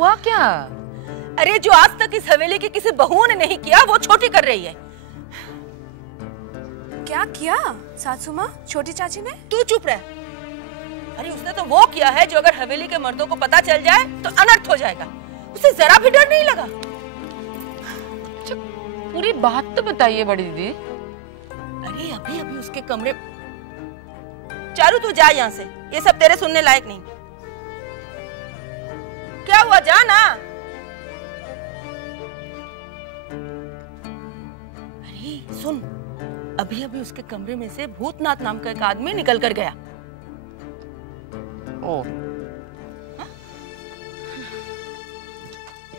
हुआ क्या? अरे जो आज तक इस हवेली की किसी बहू ने नहीं किया वो छोटी कर रही है। क्या किया सासू माँ छोटी चाची ने? तू चुप रह। अरे उसने तो वो किया है जो अगर हवेली के मर्दों को पता चल जाए तो अनर्थ हो जाएगा। उसे जरा भी डर नहीं लगा। अच्छा, पूरी बात तो बताइए बड़ी दीदी। अरे अभी अभी उसके कमरे। चारू तू जा यहाँ से, ये सब तेरे सुनने लायक नहीं। क्या हुआ, जा ना। अरे सुन, अभी अभी उसके कमरे में से भूतनाथ नाम का एक आदमी निकल कर गया। ओ,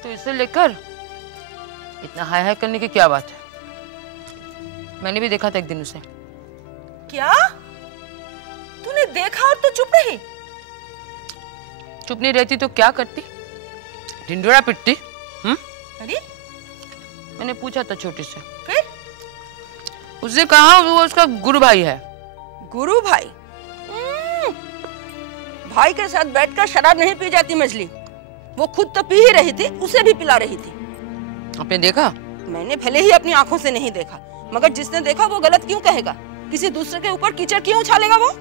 तो इसे लेकर इतना हाय हाय करने की क्या बात है? मैंने भी देखा था एक दिन उसे। क्या तूने देखा और तू चुप रही? चुप नहीं रहती तो क्या करती? ढिंढोरा पिटती। अरे मैंने पूछा था छोटी से, फिर उसने कहा वो उसका गुरु भाई है। गुरु भाई? भाई के साथ बैठकर शराब नहीं पी जाती मछली। वो खुद तो पी ही रही थी, उसे भी पिला रही थी। आपने देखा? मैंने भले ही अपनी आंखों से नहीं देखा, मगर जिसने देखा वो गलत क्यों कहेगा? किसी दूसरे के ऊपर कीचड़ क्यों उछालेगा वो?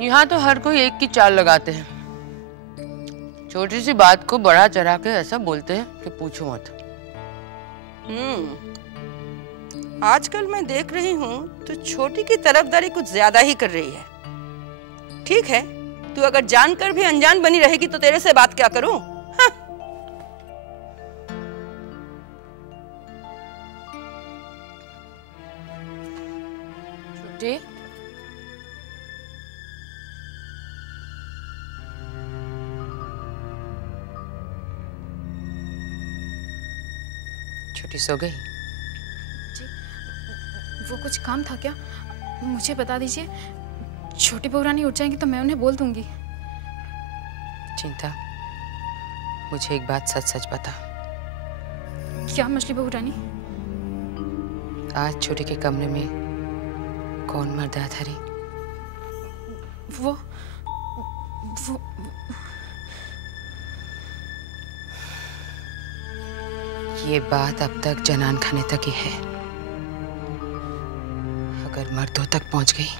यहाँ तो हर कोई एक की चाल लगाते हैं। छोटी सी बात को बड़ा चढ़ा के ऐसा बोलते हैं कि पूछो मत। आजकल मैं देख रही हूँ तो छोटी की तरफदारी कुछ ज्यादा ही कर रही है। ठीक है, तू अगर जानकर भी अनजान बनी रहेगी तो तेरे से बात क्या करूं? हाँ। छोटी, छोटी सो गई? जी, वो कुछ काम था क्या? मुझे बता दीजिए। छोटी बहू रानी उठ जाएंगी तो मैं उन्हें बोल दूंगी। चिंता, मुझे एक बात सच सच बता। क्या मछली बहू रानी? आज छोटी के कमरे में कौन मर्द आया था रे? वो ये बात अब तक जनान खाने तक ही है। अगर मर्दों तक पहुंच गई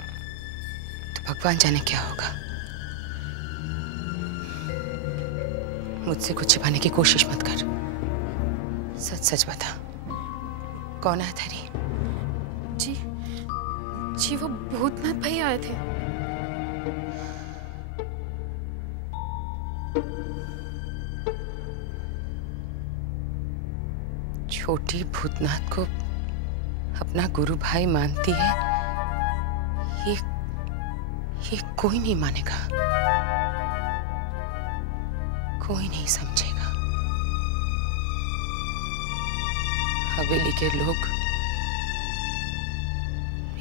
तो भगवान जाने क्या होगा। मुझसे कुछ छिपाने की कोशिश मत कर। सच सच बता, कौन आया था रे? जी वो भूतनाथ भाई आए थे। छोटी भूतनाथ को अपना गुरु भाई मानती है, ये कोई नहीं मानेगा, कोई नहीं समझेगा। हवेली के लोग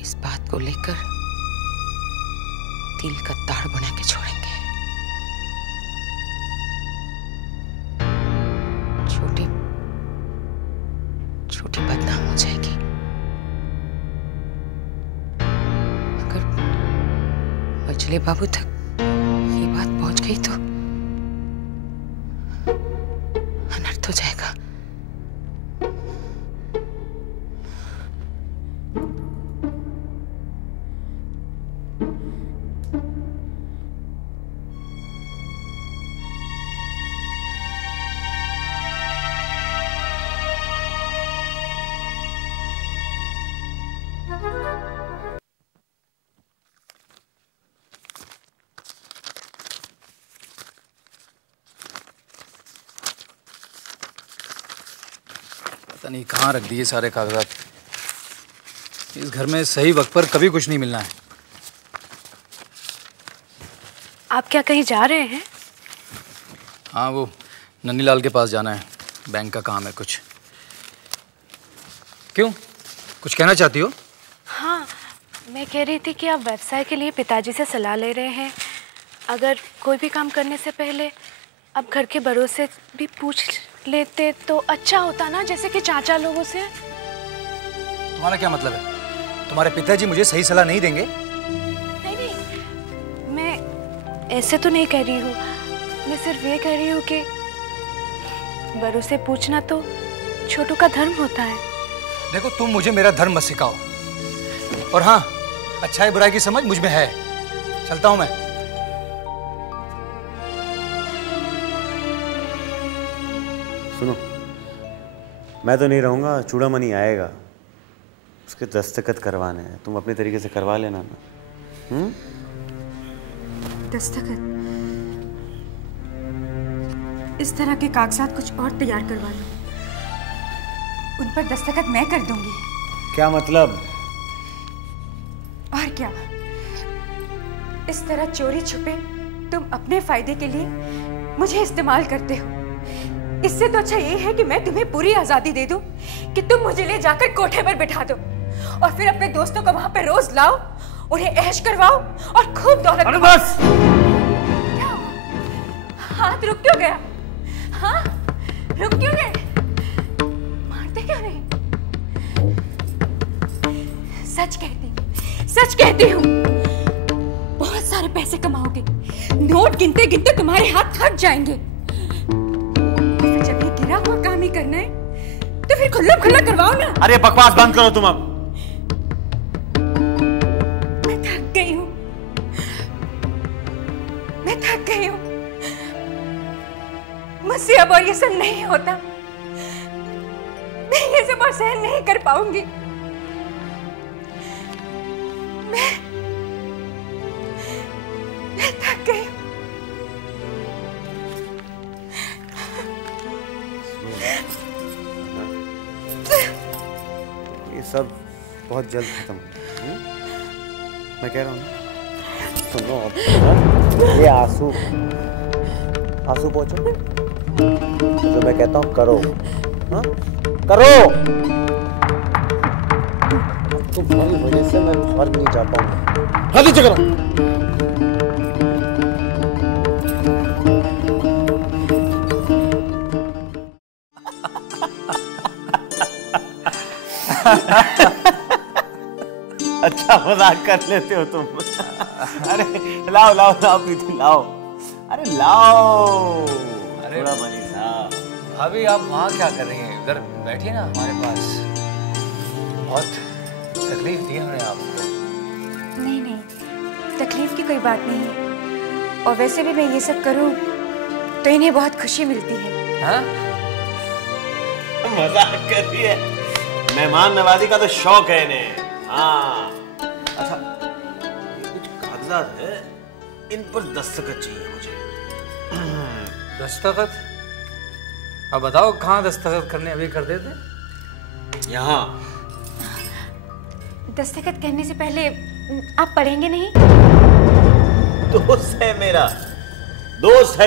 इस बात को लेकर तिल का ताड़ बना के छोड़ेंगे। छोटी बदनाम हो जाएगी। अगर मछली बाबू तक ये बात पहुंच गई तो अनर्थ हो जाएगा। पता नहीं कहाँ रख दिए सारे कागजात। इस घर में सही वक्त पर कभी कुछ नहीं मिलना है। आप क्या कहीं जा रहे हैं? हाँ, वो नन्नीलाल के पास जाना है, बैंक का काम है कुछ। क्यों, कुछ कहना चाहती हो? हाँ, मैं कह रही थी कि आप व्यवसाय के लिए पिताजी से सलाह ले रहे हैं। अगर कोई भी काम करने से पहले आप घर के बड़ों से भी पूछ लेते तो अच्छा होता ना, जैसे कि चाचा लोगों से। तुम्हारा क्या मतलब है? तुम्हारे पिताजी मुझे सही सलाह नहीं देंगे? नहीं, मैं ऐसे तो नहीं कह रही हूँ। मैं सिर्फ ये कह रही हूँ कि बड़ों से पूछना तो छोटू का धर्म होता है। देखो, तुम मुझे मेरा धर्म मत सिखाओ। और हाँ, अच्छाई बुराई की समझ मुझ में है। चलता हूं मैं। सुनो, मैं तो नहीं रहूंगा, चूड़ामणि आएगा, उसके दस्तखत करवाने हैं। तुम अपने तरीके से करवा लेना ना। दस्तखत? इस तरह के कागजात कुछ और तैयार करवा लो, उन पर दस्तखत मैं कर दूंगी। क्या मतलब? और क्या, इस तरह चोरी छुपे तुम अपने फायदे के लिए मुझे इस्तेमाल करते हो। इससे तो अच्छा ये है कि मैं तुम्हें पूरी आजादी दे दूं कि तुम मुझे ले जाकर कोठे पर बिठा दो और फिर अपने दोस्तों को वहां पर रोज लाओ, उन्हें ऐश करवाओ और खूब दौलत। अरे बस! क्या हुआ? हाथ रुक क्यों गया? हाँ, रुक क्यों गए? मारते क्यों नहीं? सच कहती हूँ, बहुत सारे पैसे कमाओगे, नोट गिनते गिनते तुम्हारे हाथ थक जाएंगे। फिर जब ये गिरा हुआ काम ही करना है तो फिर खुल्ला खुल्ला करवाओ ना। अरे बकवास बंद करो तुम अब। मैं थक गई हूँ, मुझसे अब और ये सब नहीं होता। मैं ये सब और सहन नहीं कर पाऊंगी। मैं थक गई हूँ। ये सब बहुत जल्द खत्म हो। मैं कह रहा हूँ, सुनो अब, ये आंसू पोंछो, जो मैं कहता हूँ करो। हाँ, करो। तुम्हारी वजह से मैं बाहर नहीं जा पाऊंगा। हाँ, नीचे करो। अच्छा मजाक कर लेते हो तुम। अरे लाओ लाओ लाओ प्रीति लाओ। अरे लाओ। अरे चूड़ामणि साहब, भाभी आप वहाँ क्या कर रही हैं? इधर बैठिए ना हमारे पास। बहुत तकलीफ दी हमने आपको। नहीं, तकलीफ की कोई बात नहीं है। और वैसे भी मैं ये सब करूं तो इन्हें बहुत खुशी मिलती है। हाँ? मजाक कर रही है। मेहमान नवाजी का तो शौक है इन्हें। हाँ, अच्छा, ये कुछ कागजात है, इन पर दस्तखत चाहिए मुझे। दस्तखत? अब बताओ कहाँ दस्तखत करने, अभी कर देते। यहाँ। दस्तखत करने से पहले आप पढ़ेंगे नहीं? दोस्त है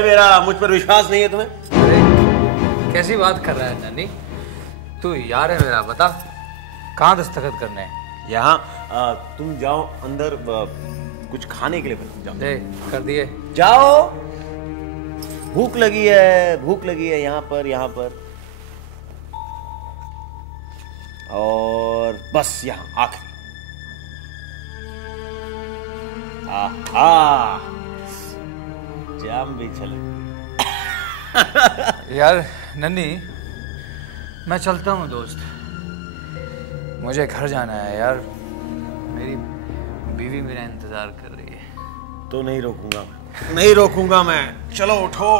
मेरा, मुझ पर विश्वास नहीं है तुम्हें? अरे कैसी बात कर रहा है नानी, तू यार है मेरा। बता कहाँ दस्तखत करने हैं? यहाँ तुम जाओ अंदर, कुछ खाने के लिए जाओ। दे कर दिए। जाओ, भूख लगी है यहाँ पर और बस यहाँ आखिरी। आहा, जाम भी छलक। यार नन्नी, मैं चलता हूँ दोस्त, मुझे घर जाना है यार। मेरी बीवी मेरा इंतजार कर रही है। तो नहीं रोकूंगा मैं। चलो उठो,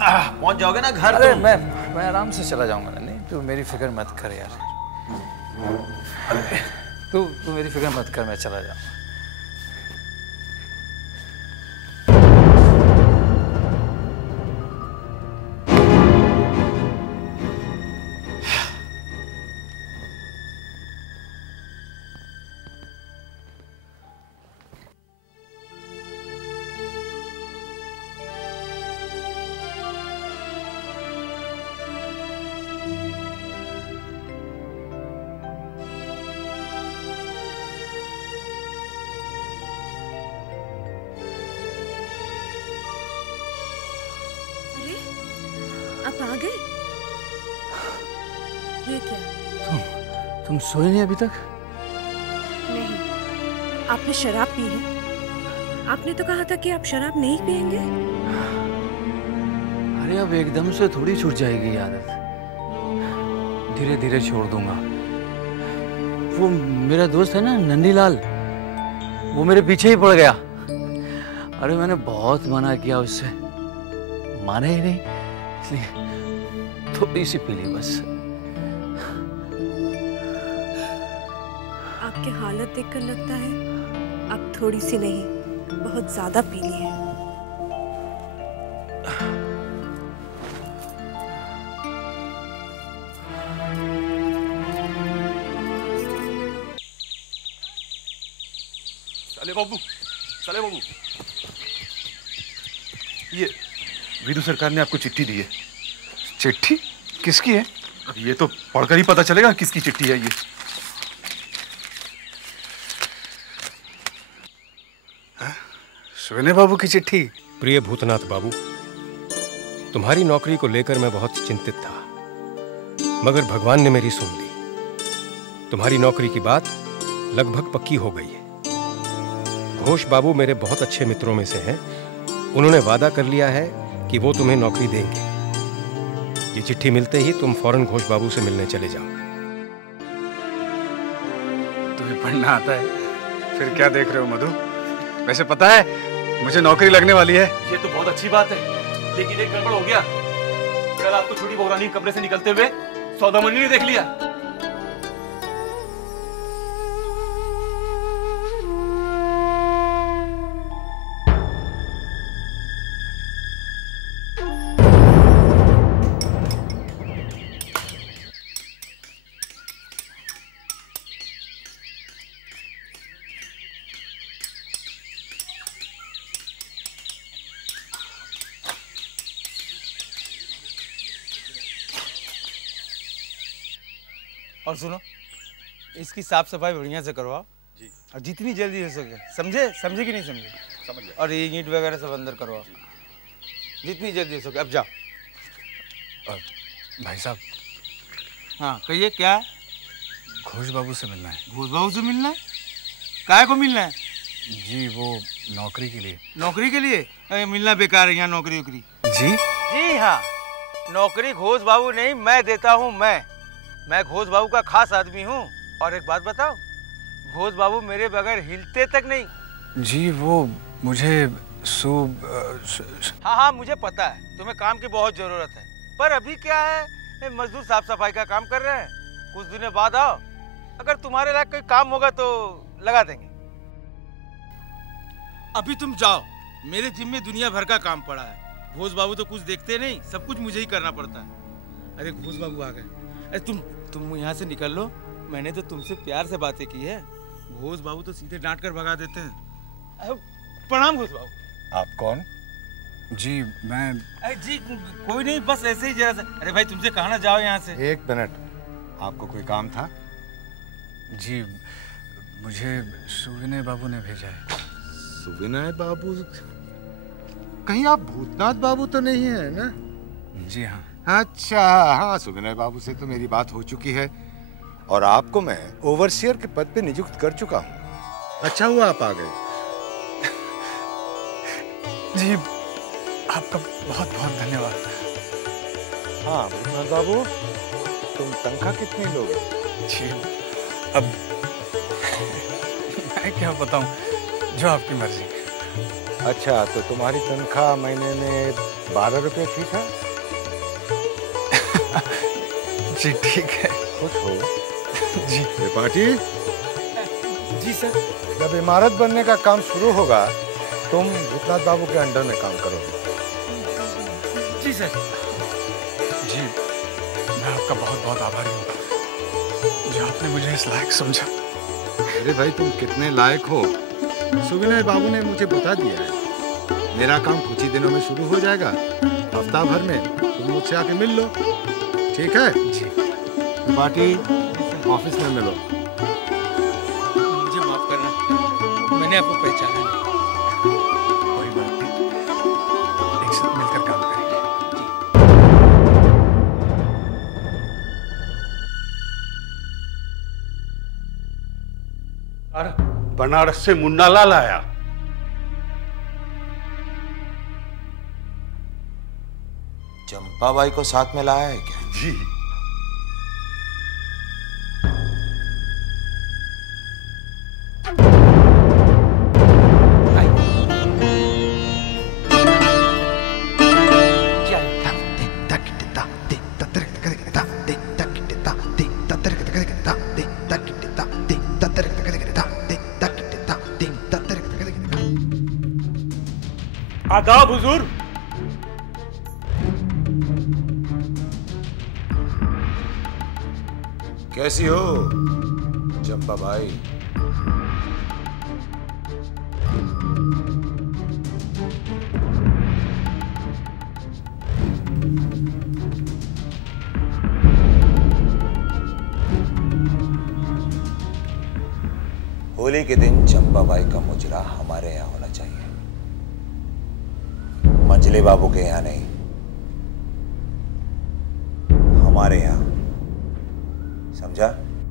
पहुंच जाओगे ना घर। अरे मैं आराम से चला जाऊंगा नन्नी, तू मेरी फिक्र मत कर यार। तू मेरी फिक्र मत कर, मैं चला जाऊंगा। आप आ गए? ये क्या? तुम सोए नहीं अभी तक? नहीं, आपने शराब पी है। आपने तो कहा था कि आप शराब नहीं पिएंगे। अरे अब एकदम से थोड़ी छूट जाएगी आदत, धीरे धीरे छोड़ दूंगा। वो मेरा दोस्त है ना नंदीलाल, वो मेरे पीछे ही पड़ गया। अरे मैंने बहुत मना किया उससे, माने ही नहीं, इसलिए थोड़ी सी पी ली बस। आपकी हालत देखकर लगता है आप थोड़ी सी नहीं, बहुत ज्यादा पी ली है। साले बाबू, ये विदु सरकार ने आपको चिट्ठी दी है। चिट्ठी किसकी है? ये तो पढ़कर ही पता चलेगा किसकी चिट्ठी है ये। सुविनय बाबू की चिट्ठी? प्रिय भूतनाथ बाबू, तुम्हारी नौकरी को लेकर मैं बहुत चिंतित था, मगर भगवान ने मेरी सुन ली। तुम्हारी नौकरी की बात लगभग पक्की हो गई है। घोष बाबू मेरे बहुत अच्छे मित्रों में से हैं। उन्होंने वादा कर लिया है कि वो तुम्हें नौकरी देंगे। ये चिट्ठी मिलते ही तुम फौरन घोष बाबू से मिलने चले जाओ। तुम्हें पढ़ना आता है? फिर क्या देख रहे हो मधु? वैसे पता है मुझे नौकरी लगने वाली है। ये तो बहुत अच्छी बात है, लेकिन एक गड़बड़ हो गया। कल आपको छोटी बहुरानी कमरे से निकलते हुए सौदामनी ने देख लिया। और सुनो, इसकी साफ सफाई बढ़िया से करवाओ जी, और जितनी जल्दी हो सके। समझे? समझे कि नहीं समझे? समझ गया। और ये ईंट वगैरह सब अंदर करवाओ, जितनी जल्दी हो सके। अब जाओ। भाई साहब। हाँ कहिए, क्या है? घोष बाबू से मिलना है। घोष बाबू से मिलना है? काहे को मिलना है? जी वो नौकरी के लिए। नौकरी के लिए? मिलना बेकार है यहाँ नौकरी वोकरी। जी जी हाँ, नौकरी घोष बाबू नहीं, मैं देता हूँ। मैं घोष बाबू का खास आदमी हूँ। और एक बात बताओ, घोष बाबू मेरे बगैर हिलते तक नहीं। जी वो मुझे हाँ मुझे पता है तुम्हें काम की बहुत जरूरत है, पर अभी क्या है, मजदूर साफ सफाई का काम कर रहे हैं। कुछ दिनों बाद आओ, अगर तुम्हारे लायक कोई काम होगा तो लगा देंगे। अभी तुम जाओ, मेरे जिम्मे दुनिया भर का काम पड़ा है। घोष बाबू तो कुछ देखते नहीं, सब कुछ मुझे ही करना पड़ता है। अरे घोष बाबू आ गए। अरे तुम यहाँ से निकल लो, मैंने तो तुमसे प्यार से बातें की है। घोष बाबू तो सीधे डांट कर भगा देते हैं। प्रणाम घोष बाबू। आप कौन? जी मैं। अरे जी कोई नहीं, बस ऐसे ही जरा सा। अरे भाई तुमसे कहा ना जाओ यहाँ से। एक मिनट, आपको कोई काम था? जी मुझे सुविनय बाबू ने भेजा है। सुविनय बाबू? कहीं आप भूतनाथ बाबू तो नहीं है ना? जी हाँ। अच्छा हाँ, सुविनय बाबू से तो मेरी बात हो चुकी है और आपको मैं ओवरसियर के पद पे नियुक्त कर चुका हूँ। अच्छा हुआ आप आ गए। जी आपका बहुत बहुत धन्यवाद। हाँ भूतनाथ बाबू, तुम तनख्वाह कितनी लोगे? जी अब मैं क्या बताऊं, जो आपकी मर्जी। अच्छा तो तुम्हारी तनख्वाह महीने में 12 रुपये ठीक है? जी ठीक है। खुश हो? जी। त्रिपाठी? जी सर। जब इमारत बनने का काम शुरू होगा तुम भूतनाथ बाबू के अंडर में काम करोगे। जी सर। जी मैं आपका बहुत बहुत आभारी हूँ जो आपने मुझे इस लायक समझा। अरे भाई तुम कितने लायक हो, सुविनय बाबू ने मुझे बता दिया है। मेरा काम कुछ ही दिनों में शुरू हो जाएगा, हफ्ता भर में तुम मुझसे आके मिल लो, ठीक है? जी। पार्टी ऑफिस में मिलो। मुझे माफ करना, मैंने आपको पहचाना नहीं। कोई बात नहीं, एक साथ मिलकर काम करेंगे। बनारस से मुन्ना लाल आया। चंपा बाई को साथ में लाया है क्या? जी। आदाब हुजूर। कैसी हो चंपा भाई? होली के दिन चंपा बाई का मुजरा हमारे यहाँ होना चाहिए, मंजले बाबू के यहाँ नहीं, हमारे यहाँ। समझा?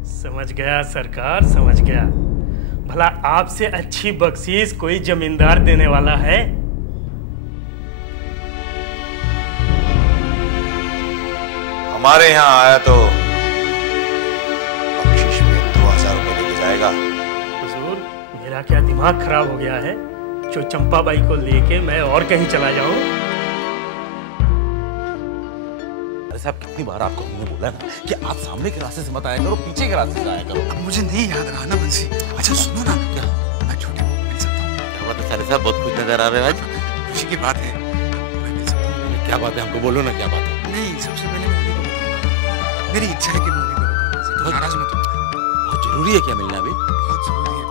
समझ गया सरकार, समझ गया। भला आपसे अच्छी बख्शीश कोई जमींदार देने वाला है? हमारे यहाँ आया तो बख्शीश में 2000 रुपए लेके जाएगा। हुजूर, मेरा क्या दिमाग खराब हो गया है जो चंपा बाई को लेके मैं और कहीं चला जाऊं? अरे साहब, कितनी बार आपको हमने बोला ना कि आप सामने के रास्ते से मत आया करो, पीछे के रास्ते से आया करो। अब मुझे नहीं याद रहा ना बंसी। अच्छा सुनो ना, मैं छोटे बहू को मिल सकता हूँ? क्या बात है सारे साहब, बहुत खुश नजर आ रहे हैं आज। खुशी की बात है, मैं मिल सकता हूँ। क्या बात है, हमको बोलो ना क्या बात है। नहीं, सबसे पहले मैं उन्हीं को बताऊंगा। मेरी इच्छा है कि मैं उन्हीं को बताऊंगा। नाराज मत हो। बहुत जरूरी है क्या मिलना अभी? बहुत जरूरी है।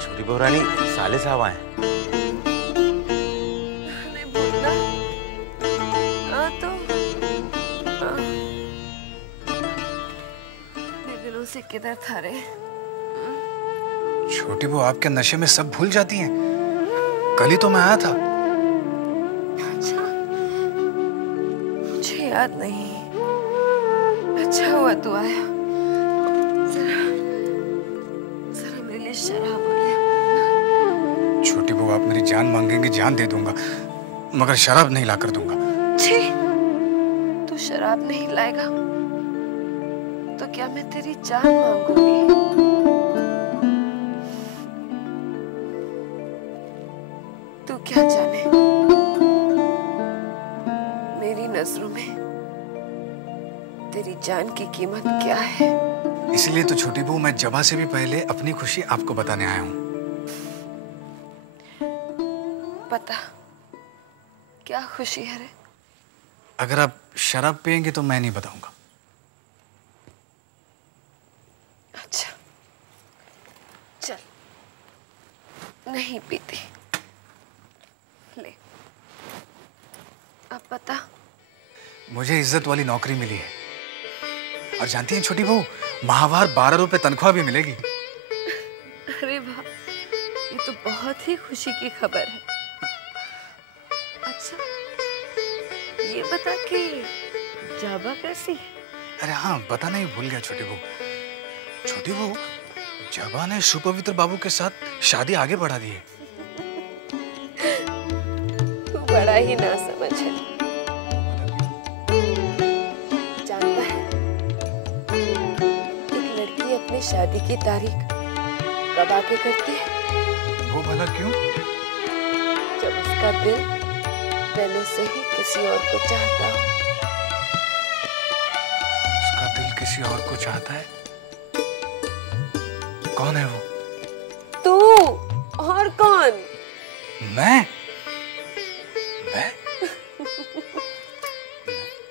छोटी बहू रानी, साले साहब आए। से किधर था रे? छोटी बहू आपके नशे में सब भूल जाती हैं। कल ही तो मैं आया था। अच्छा, मुझे याद नहीं। अच्छा हुआ तू आया। जरा मेरे लिए शराब हो गया। छोटी बहू, आप मेरी जान मांगेंगे, जान दे दूंगा, मगर शराब नहीं लाकर दूंगा। छी, तू शराब नहीं लाएगा तो क्या मैं तेरी जान मांगूंगी? तू क्या जाने मेरी नजरों में तेरी जान की कीमत क्या है। इसलिए तो छोटी बहू, मैं जबा से भी पहले अपनी खुशी आपको बताने आया हूँ। पता क्या खुशी है रे? अगर आप शराब पियेंगे तो मैं नहीं बताऊंगा। अच्छा, चल, नहीं पीती। ले, अब बता। मुझे इज्जत वाली नौकरी मिली है, और जानती हैं छोटी बहू, माहवार 12 रुपए तनख्वाह भी मिलेगी। अरे वाह, ये तो बहुत ही खुशी की खबर है। अच्छा, ये बता कि जाबा कैसी है? अरे हाँ, बताना ही भूल गया छोटी बहू। छोटी बहू, जाबा ने सुपवित्र बाबू के साथ शादी आगे बढ़ा दी है। तू बड़ा ही ना समझ है। जानता है, एक लड़की अपनी शादी की तारीख कब आगे करती है? वो भला क्यों? जब उसका दिल पहले से ही किसी और को चाहता हो। उसका दिल किसी और को चाहता है? कौन है वो? तू और कौन? मैं?